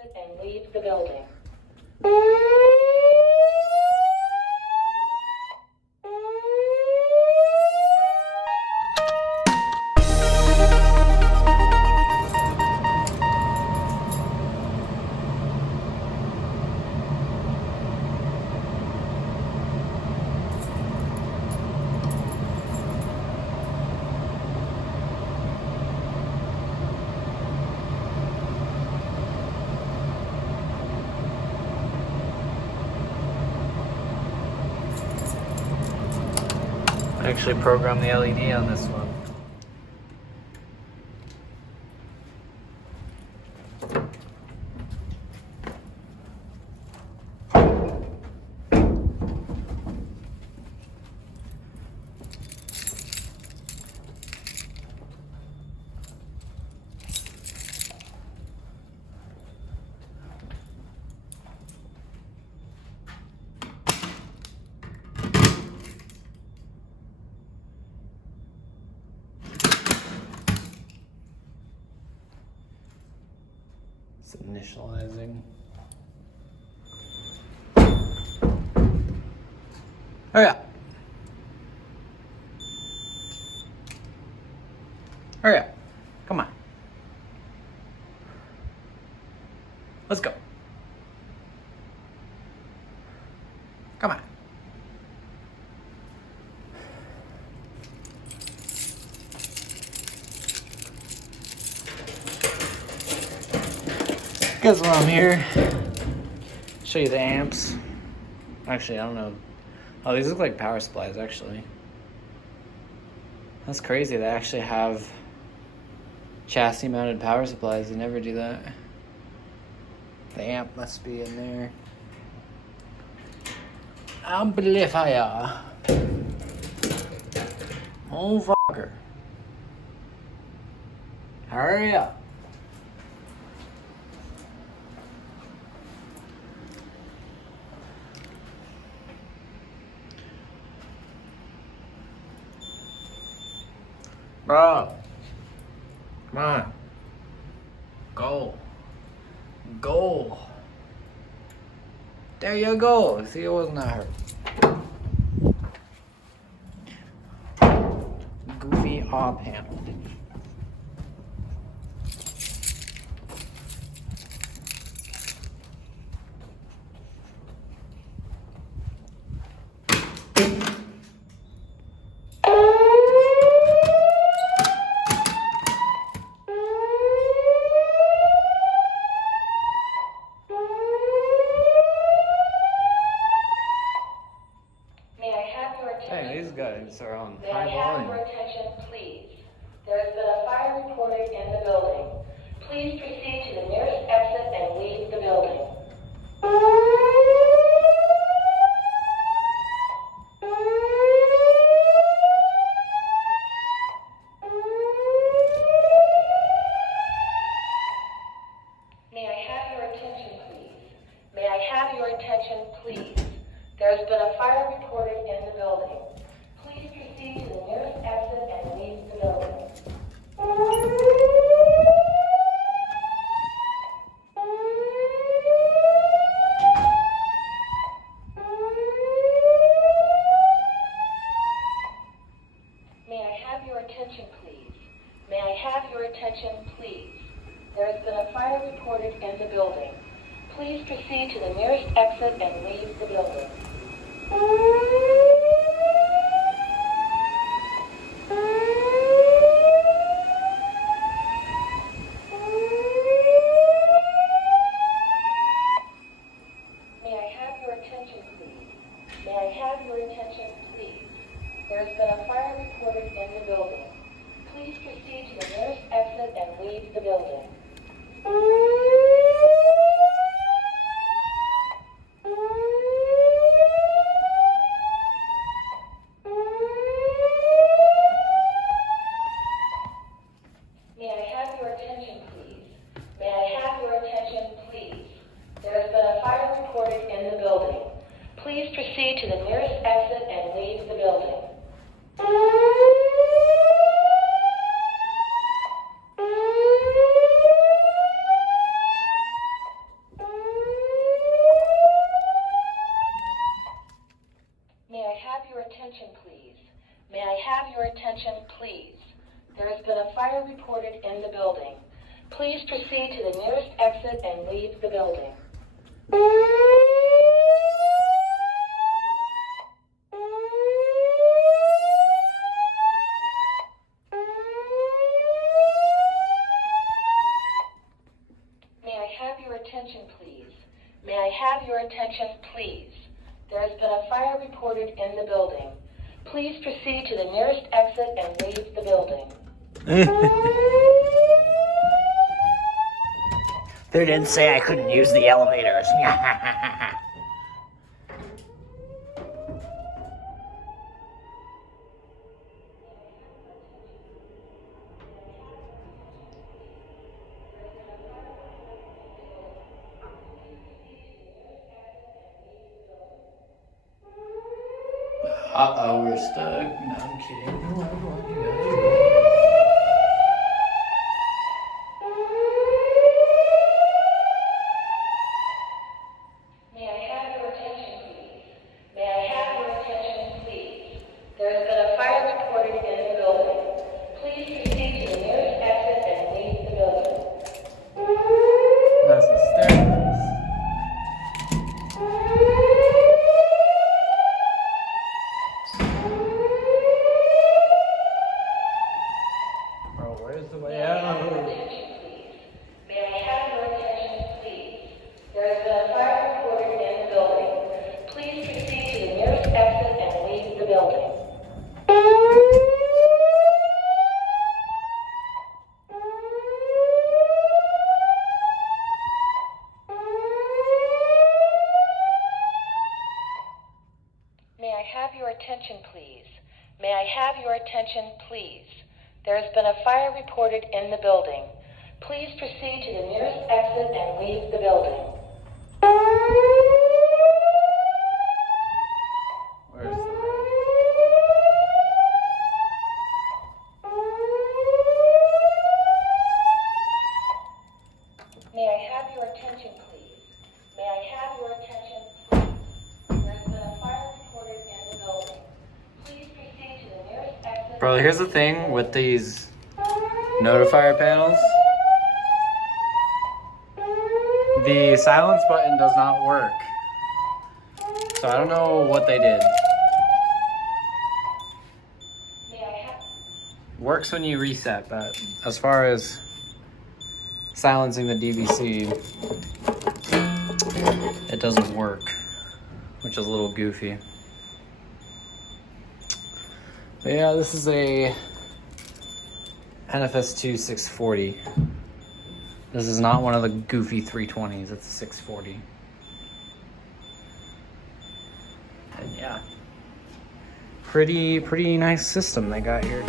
exit and leave the building. I actually programmed the LED on this one. It's initializing. Hurry up. Hurry up. Come on. Let's go. Come on. Guess while I'm here, show you the amps. Actually, I don't know. Oh, these look like power supplies, actually. That's crazy. They actually have chassis mounted power supplies. They never do that. The amp must be in there. Amplifier. Oh, fucker. Hurry up. Bro, come on. Go. Go. There you go. See, it wasn't that hard. Goofy op panel. Hey, these guys are on high May I have volume. your attention, please? There has been a fire reported in the building. Please proceed to the nearest exit and leave the building. May I have your attention, please? May I have your attention, please? There has been a fire reported in the building. Please proceed to the nearest exit and leave the building. May I have your attention, please? May I have your attention, please? There has been a fire reported in the building. Please proceed to the nearest exit and leave the building. May I have your attention, please? May I have your attention, please? There has been a fire reported in the building. Please proceed to the nearest exit and leave the building. May I have your attention, please? May I have your attention, please? There has been a fire reported in the building. Please proceed to the nearest exit and leave the building. have your attention, please? There has been a fire reported in the building. Please proceed to the nearest exit and leave the building. May I have your attention, please? May I have your attention, please? There has been a fire reported in the building. Please proceed to the nearest exit and leave the building. They didn't say I couldn't use the elevators. Uh-oh, we're stuck. No, I'm kidding. May I have your attention, please? May I have your attention, please? There has been a fire reported in the building. Please proceed to the nearest exit and leave the building. That's the staircase. Bro, where's the way out? May I have your attention, please? There has been a fire reported in the building. Please proceed to the nearest exit and leave the building. May I have your attention, please? May I have your attention, please? There has been a fire reported in the building. Please proceed to the nearest exit and leave the building. Where's the May I have your attention, please? May I have your attention, please? There has been a fire reported in the building. Please proceed to the nearest exit. Bro, here's the thing with these notifier panels. The silence button does not work. So I don't know what they did. May I have... Works when you reset, but as far as silencing the DVC, it doesn't work, which is a little goofy. But yeah, this is a NFS2 640. This is not one of the goofy 320s, it's a 640. And yeah, pretty nice system they got here.